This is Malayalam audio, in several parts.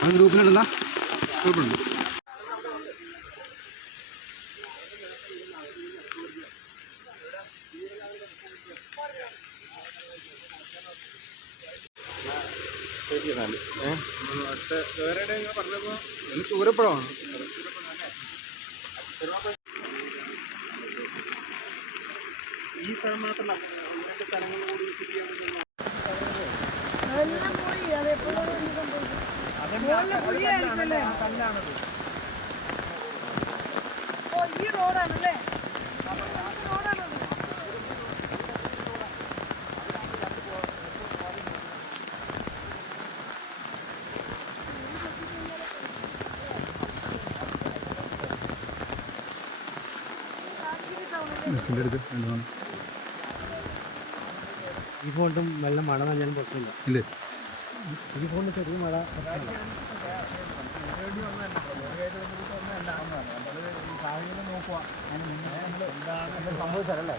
അത് ഗ്രൂപ്പിലിടുന്ന ചൂരപ്പഴമാണ് ഈ സ്ഥലം മാത്രമല്ല രണ്ട് സ്ഥലങ്ങളിലൂടെ കൂടി ഈ റോഡാണല്ലേ? റോഡാണത് ബസ്സിന്റെ അടുത്ത് എന്താണ് ഈ ഫോണ്ടും വെള്ളം മഴ നനഞ്ഞാലും പ്രശ്നമില്ല. ഇല്ലേ? ഈ ഫോണിന് ചെറിയ മഴ സംഭവിച്ചല്ലേ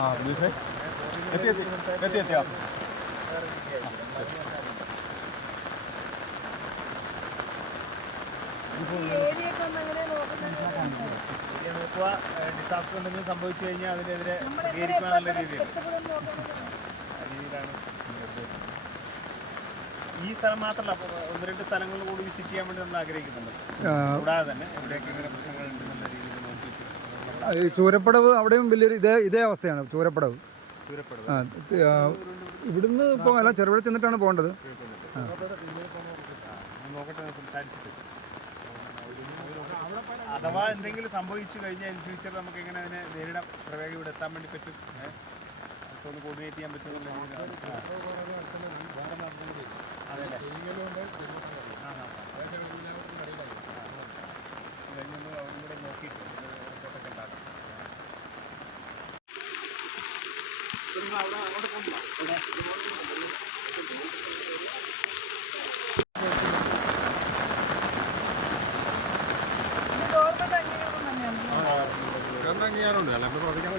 ആ എത്തി എത്തി എത്തി എത്തിയാ ഡിസാസ്റ്റർ എന്തെങ്കിലും സംഭവിച്ചു കഴിഞ്ഞാൽ അതിനെതിരെ നല്ല രീതിയിൽ രീതിയിലാണ് ഈ സ്ഥലം മാത്രമല്ല ഒന്ന് രണ്ട് സ്ഥലങ്ങളിൽ കൂടി വിസിറ്റ് ചെയ്യാൻ വേണ്ടി നമ്മൾ ആഗ്രഹിക്കുന്നുണ്ട്. കൂടാതെ തന്നെ ഇവിടെയൊക്കെ ഇങ്ങനെ പ്രശ്നങ്ങൾ ഉണ്ടെന്നുള്ള രീതിയിൽ നോക്കിയിട്ട് ഈ ചൂരപ്പടവ് അവിടെയും വലിയൊരു ഇതേ ഇതേ അവസ്ഥയാണ് ചൂരപ്പടവ്. ഇവിടുന്ന് അല്ല ചെറുപുഴ ചെന്നിട്ടാണ് പോകേണ്ടത്. നോക്കട്ടെ സംസാരിച്ചിട്ട്. അഥവാ എന്തെങ്കിലും സംഭവിച്ചു കഴിഞ്ഞാൽ ഫ്യൂച്ചർ നമുക്ക് എങ്ങനെ അതിനെ നേരിടാം? പ്രവേഗം ഇവിടെ എത്താൻ വേണ്ടി പറ്റും? ഒന്ന് കോർഡിനേറ്റ് ചെയ്യാൻ പറ്റും അതെല്ലേ ആ. ആ കഴിഞ്ഞൊന്ന് അവിടെ കൂടെ നോക്കിയിട്ട് അവിടെ ചെയ്യാറുണ്ട്. അല്ലാണ്ട് പ്രവർത്തിക്കാൻ